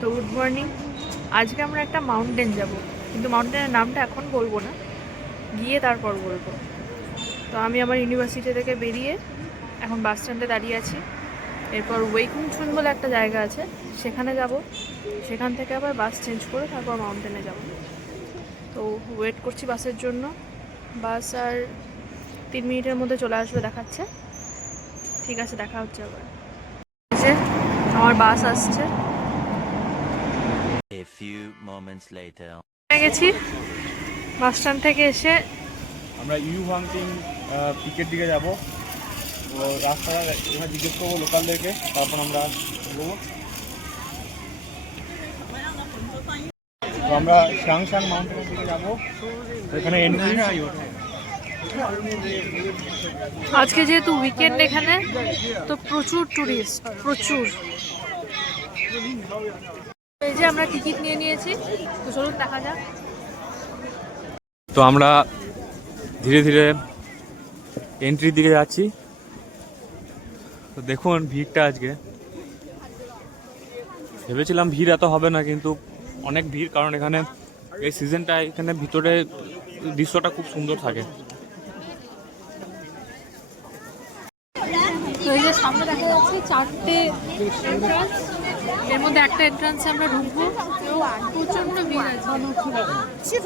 তো good morning. আজকে আমরা একটা মাউন্টেন যাব, কিন্তু মাউন্টেনের নামটা এখন বলবো না, গিয়ে তারপর বলবো। তো আমি আমার ইউনিভার্সিটি থেকে বেরিয়ে এখন বাস স্ট্যান্ডে দাঁড়িয়ে আছি। এরপর ওয়েকুংছুন বলে একটা জায়গা আছে, সেখানে যাব। সেখান থেকে আবার বাস চেঞ্জ করে তারপর মাউন্টেনে যাব। তো ওয়েট করছি বাসের জন্য। বাস আর 3 মিনিটের মধ্যে চলে আসবে দেখাচ্ছে। ঠিক আছে, দেখা হচ্ছে আবার। আমার বাস আসছে। A few moments later. গেছি বাস স্ট্যান্ড থেকে এসে। আমরা ইউহাংটিং পিকের দিকে যাব। তো রাস্তাটা এখানে জিজ্ঞেস করবো লোকালদেরকে, তারপর আমরা বলবো। তো আমরা শ্যাংশান মাউন্টেনের দিকে যাব। এখানে এন্ট্রি। আজকে যেহেতু উইকেন্ড এখানে, তো প্রচুর টুরিস্ট, প্রচুর। এই যে আমরা টিকিট নিয়ে নিয়েছি, তো চলুন দেখা যাক। তো আমরা ধীরে ধীরে এন্ট্রির দিকে যাচ্ছি। তো দেখুন ভিড়টা আজকে, ভেবেছিলাম ভিড় এত হবে না, কিন্তু অনেক ভিড়। কারণ এখানে এই সিজনটা এখানে ভিতরে দৃশ্যটা খুব সুন্দর থাকে। তো এই যে সামনে দেখা যাচ্ছে 4টে এন্ট্রান্স, এর মধ্যে একটা এন্ট্রান্সে আমরা ঢুকবো। প্রচন্ড ভিড় আছে।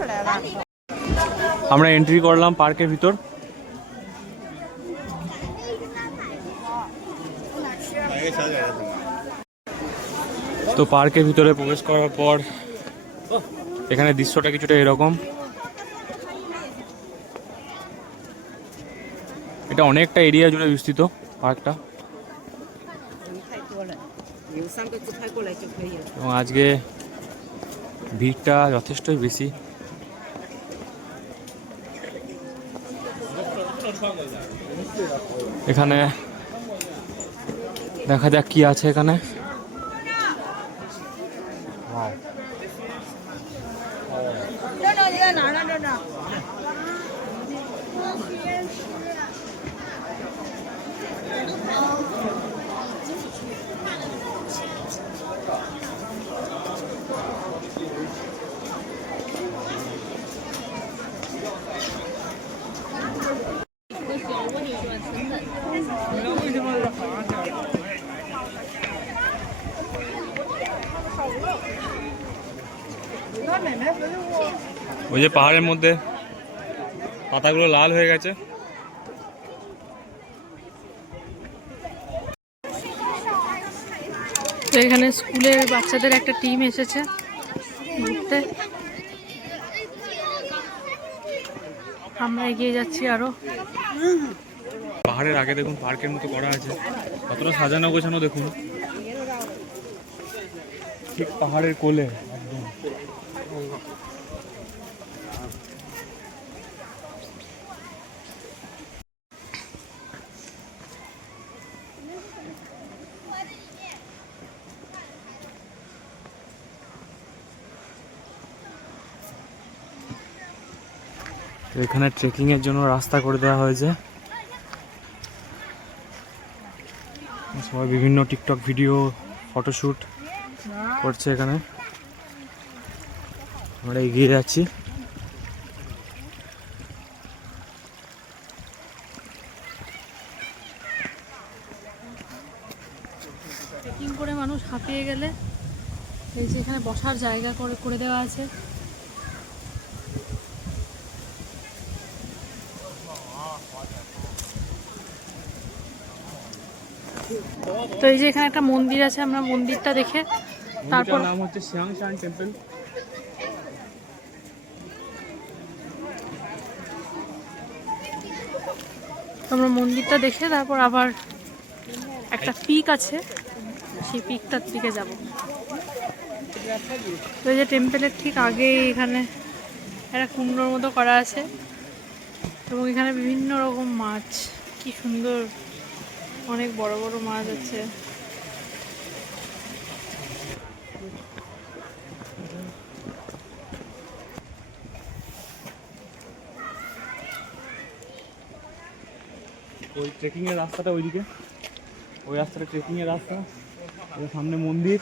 আমরা এন্ট্রি করলাম পার্কের ভিতর। তো পার্কের ভিতরে প্রবেশ করার পর এখানে দৃশ্যটা কিছুটা এরকম। এটা অনেকটা এরিয়া জুড়ে বিস্তৃত পার্কটা, এবং আজকে ভিড়টা যথেষ্টই বেশি। এখানে দেখা যাক কি আছে এখানে। ওই যে পাহাড়ের মধ্যে পাতাগুলো লাল হয়ে গেছে। তো এখানে স্কুলের বাচ্চাদের একটা টিম এসেছে ঘুরতে। আমরা এগিয়ে যাচ্ছি আরো। পাহাড়ের আগে দেখুন পার্কের মতো করা আছে, কতটা সাজানো গোছানো দেখুন, ঠিক পাহাড়ের কোলে একদম। তো এখানে ট্রেকিং এর জন্য রাস্তা করে দেওয়া হয়েছে। সবাই বিভিন্ন টিকটক ভিডিও, ফটোশ্যুট করছে এখানে। আমরা এগিয়ে যাচ্ছি। ট্রেকিং করে মানুষ হাঁপিয়ে গেলে এই যে এখানে বসার জায়গা করে দেওয়া আছে। তো এই যে এখানে একটা মন্দির আছে, আমরা মন্দিরটা দেখে তারপর, নাম হচ্ছে শ্যাংশান টেম্পল। আমরা মন্দিরটা দেখে তারপর আবার একটা পিক আছে, সেই পিকটার দিকে যাব। তো এই যে টেম্পলের ঠিক আগে এখানে একটা কুমড়োর মতো করা আছে, এবং এখানে বিভিন্ন রকম মাছ, কি সুন্দর, অনেক বড় বড় মাছ আছে। ওই ট্রেকিং এর রাস্তাটা ওইদিকে, ওই রাস্তাটা ট্রেকিং এর রাস্তা। সামনে মন্দির,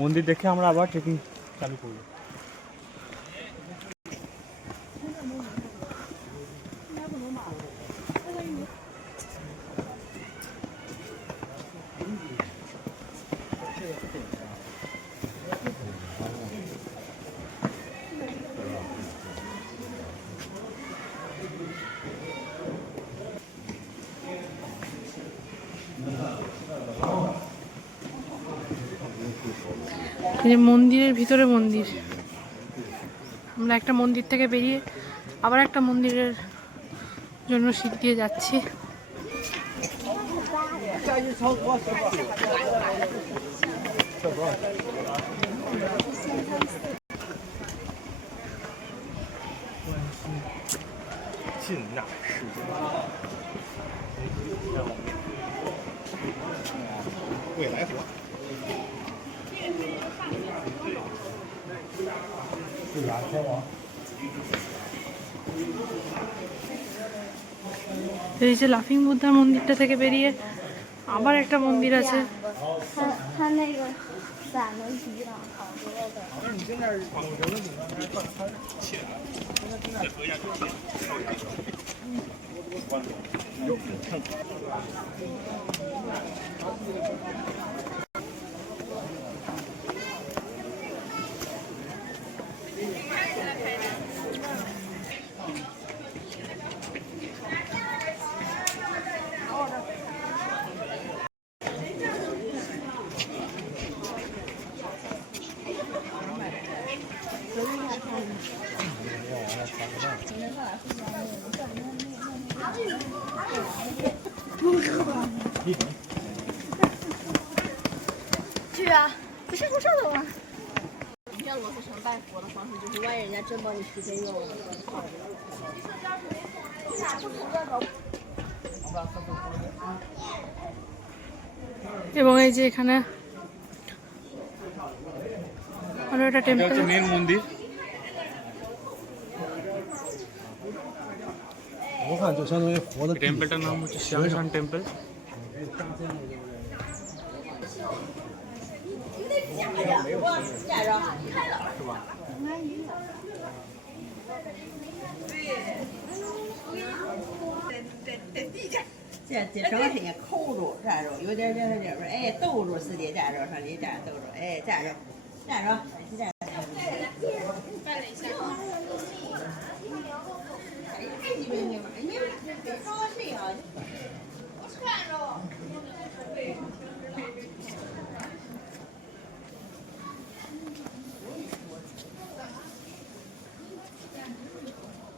মন্দির দেখে আমরা আবার ট্রেকিং চালু করব। এই যে মন্দিরের ভিতরে মন্দির, আমরা একটা মন্দির থেকে বেরিয়ে আবার একটা মন্দিরের জন্য সিট দিয়ে যাচ্ছি। এই যে লাফিং বুদ্ধার মন্দিরটা থেকে বেরিয়ে আবার একটা মন্দির আছে। 它那个伞能抵挡好多的。 去啊！不是不上的吗？像罗斯城拜佛的方式，就是万一人家真帮你提前用了。 এবং এই যে এখানে আরো একটা এটা টেম্পল। হচ্ছে মেন মন্দির। 我看就相当于佛的地。 টেম্পলটার নাম হচ্ছে শ্যামশান টেম্পল।这整体扣住站住，有点像是这边，哎，兜住四节站住，上里站兜住，哎，站住，站住，站住。翻了一下。太基本了嘛，你别说谁啊？我穿着。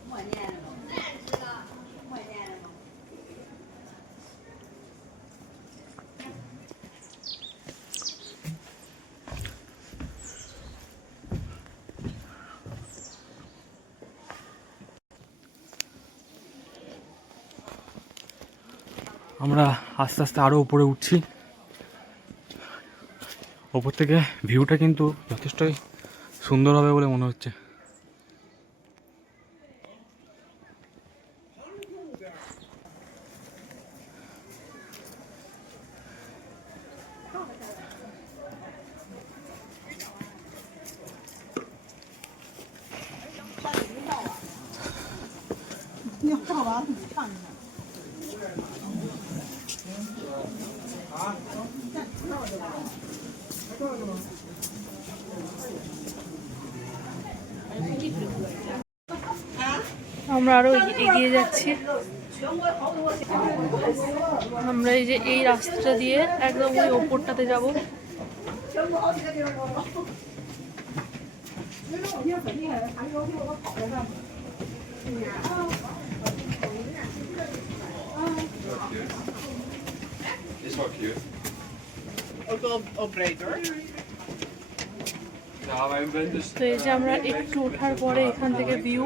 默念了吗？默念了吗？ আমরা আস্তে আস্তে আরও উপরে উঠছি। ওপর থেকে ভিউটা কিন্তু যথেষ্টই সুন্দর হবে বলে মনে হচ্ছে। আমরা আরো এগিয়ে যাচ্ছি। আমরা এই যে এই রাস্তাটা দিয়ে একদম ওই ওপরটাতে যাব। তো এই যে আমরা একটু ওঠার পরে এখান থেকে ভিউ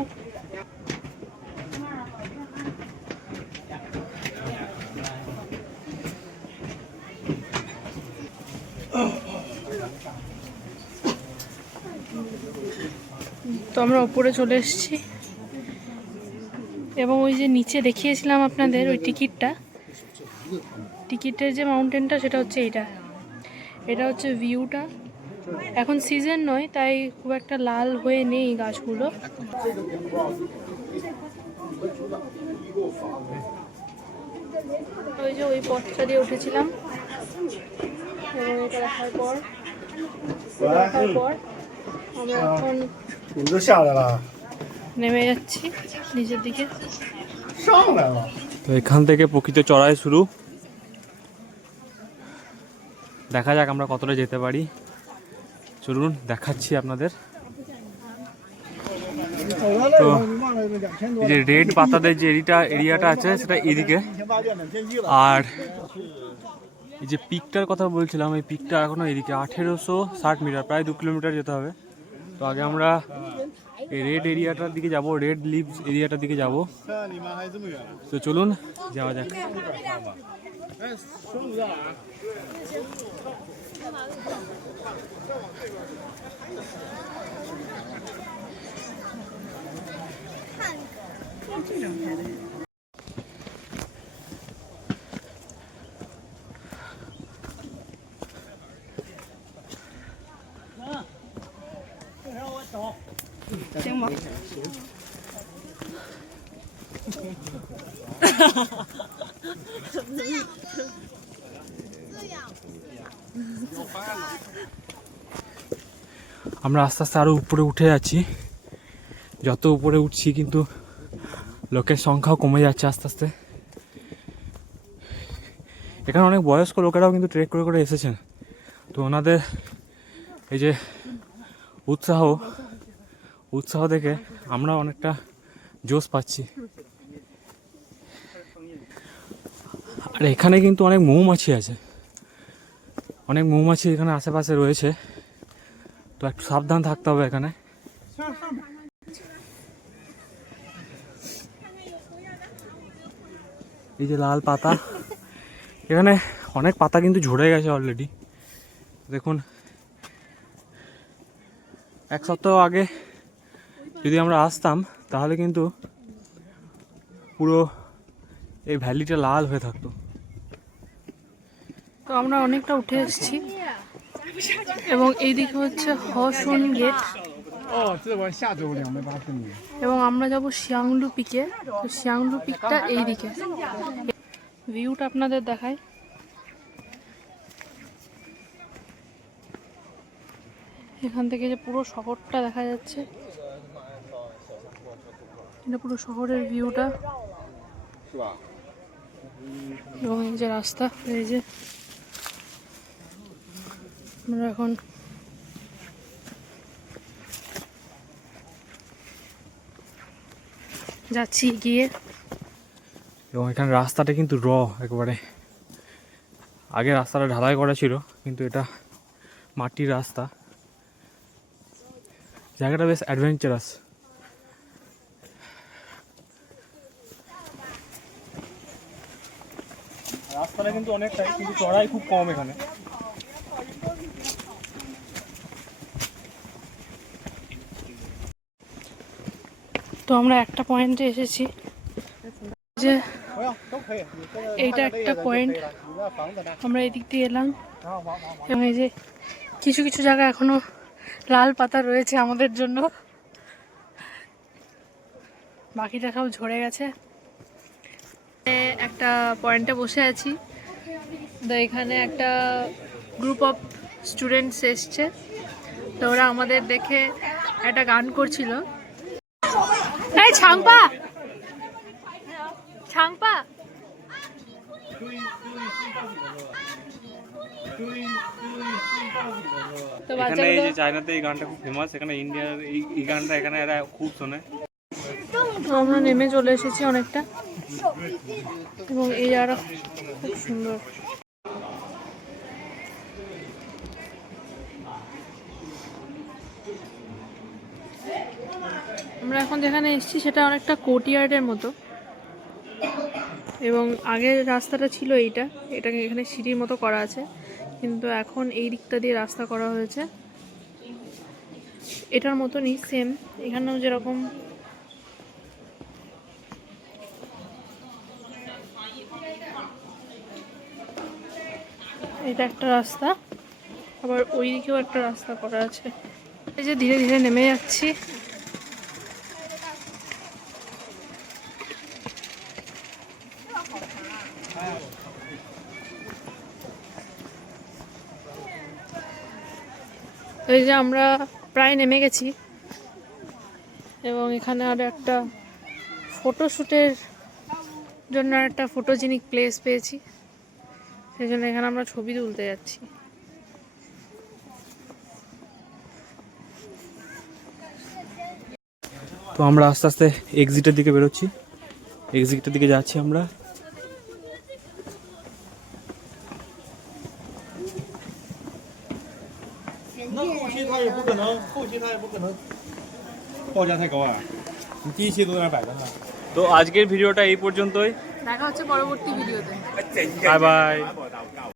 তো আমরা উপরে চলে এসেছি এবং ওই যে নিচে দেখিয়েছিলাম আপনাদের ওই টিকিটের যে মাউন্টেনটা সেটা হচ্ছে এইটা। এটা হচ্ছে ভিউটা এখন সিজন নয়, তাই খুব একটা লাল হয়ে নেই গাছগুলো। ওই যে ওই পথটা দিয়ে উঠেছিলাম, এবং এটা দেখার পর আমরা এখন 你都下来了， নেমে যাচ্ছি নিচের দিকে। 上来了。 তো এখান থেকে প্রকৃত চড়াই শুরু। দেখা যাক আমরা কতটা যেতে পারি। চলুন দেখাচ্ছি আপনাদের। তো এই যে রেড পাতাদের যে এরিয়াটা আছে সেটা এদিকে, আর এই যে পিকটার কথা বলছিলাম, এই পিকটা এখনো এদিকে 1860 মিটার, প্রায় 2 কিলোমিটার যেতে হবে। তো আগে আমরা এই রেড এরিয়াটার দিকে যাব, রেড লিভস এরিয়াটার দিকে যাব। তো চলুন যাওয়া যাক। আমরা আস্তে আস্তে আরো উপরে উঠে যাচ্ছি। যত উপরে উঠছি কিন্তু লোকের সংখ্যাও কমে যাচ্ছে আস্তে আস্তে। এখানে অনেক বয়স্ক লোকেরাও কিন্তু ট্রেক করে করে এসেছেন। তো ওনাদের এই যে উৎসাহ দেখে আমরা অনেকটা জোশ পাচ্ছি। আর এখানে কিন্তু অনেক মৌমাছি আছে, অনেক মৌমাছি এখানে আশেপাশে রয়েছে। তো একটু সাবধান থাকতে হবে এখানে। এই যে লাল পাতা, এখানে অনেক পাতা কিন্তু ঝরে গেছে অলরেডি। দেখুন, 1 সপ্তাহ আগে যদি আমরা আসতাম তাহলে কিন্তু পুরো এই ভ্যালিটা লাল হয়ে থাকতো। তো আমরা অনেকটা উঠে এসেছি, এবং এইদিকে হচ্ছে হসুন গেট। 哦，这我下周280米。 এবং আমরা যাব শিয়াংলু পিকে। তো শিয়াংলু পিকটা এইদিকে, ভিউটা আপনাদের দেখায়। এখান থেকে যে পুরো শহরটা দেখা যাচ্ছে, এটা পুরো শহরের ভিউটা। এবং এই যে রাস্তা, এই যে আমরা এখন যাচ্ছি গিয়ে। এবং এখানে রাস্তাটা কিন্তু একবারে। আগে রাস্তাটা ঢালাই করা ছিল, কিন্তু এটা মাটির রাস্তা। জায়গাটা বেশ অ্যাডভেঞ্চারাস। রাস্তাটা কিন্তু অনেকটাই, কিন্তু চড়াই খুব কম এখানে। তো আমরা একটা পয়েন্টে এসেছি, যে এইটা একটা পয়েন্ট। আমরা এদিক দিয়ে এলাম, এবং এই যে কিছু কিছু জায়গা এখনো লাল পাতা রয়েছে আমাদের জন্য, বাকিটা সব ঝরে গেছে। একটা পয়েন্টে বসে আছি, তো এখানে একটা গ্রুপ অফ স্টুডেন্টস এসছে। তো ওরা আমাদের দেখে একটা গান করছিল। এই ছাংপা ছাংপা, তো এখানে এই যে বাচ্চাগুলো, চায়নাতে এই গানটা খুব ফেমাস, এখানে ইন্ডিয়ার এই গানটা এখানে এরা খুব শোনে। আমরা নেমে চলে এসেছি অনেকটা, এবং এই জায়গাটা খুব সুন্দর। আমরা এখন যেখানে এসেছি সেটা অনেকটা কোর্টইয়ার্ডের মতো, এবং আগের রাস্তাটা ছিল এটাকে এখানে সিঁড়ির মতো করা আছে, কিন্তু এখন এই দিকটা দিয়ে রাস্তা করা হয়েছে। এটার মতনই সেম, এখানেও যেরকম এটা একটা রাস্তা, আবার ওই দিকেও একটা রাস্তা করা আছে। এই যে ধীরে ধীরে নেমে যাচ্ছি। তো এই যে আমরা প্রায় নেমে গেছি এবং এখানে আরো একটা ফটোশ্যুটের জন্য একটা ফটোজেনিক প্লেস পেয়েছি, সেই জন্য এখানে আমরা ছবি তুলতে যাচ্ছি। তো আমরা আস্তে আস্তে এক্সিটের দিকে বেরোচ্ছি, এক্সিটের দিকে যাচ্ছি আমরা।那后期他也不可能，后期他也不可能报价太高啊！你第一期都在那摆着呢。 তো আজকের ভিডিওটা এই পর্যন্তই। দেখা হচ্ছে পরবর্তী ভিডিওতে। Bye bye.